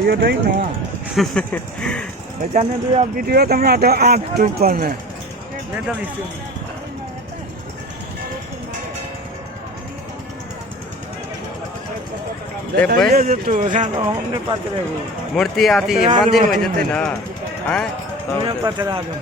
ये नहीं ना बचाने तो आप वीडियो तो हमरा तो आठ ऊपर में नहीं तो इससे ये जो तो हमने पत्र मूर्ति आती है मंदिर में जते ना हैं हमने पत्र आ दो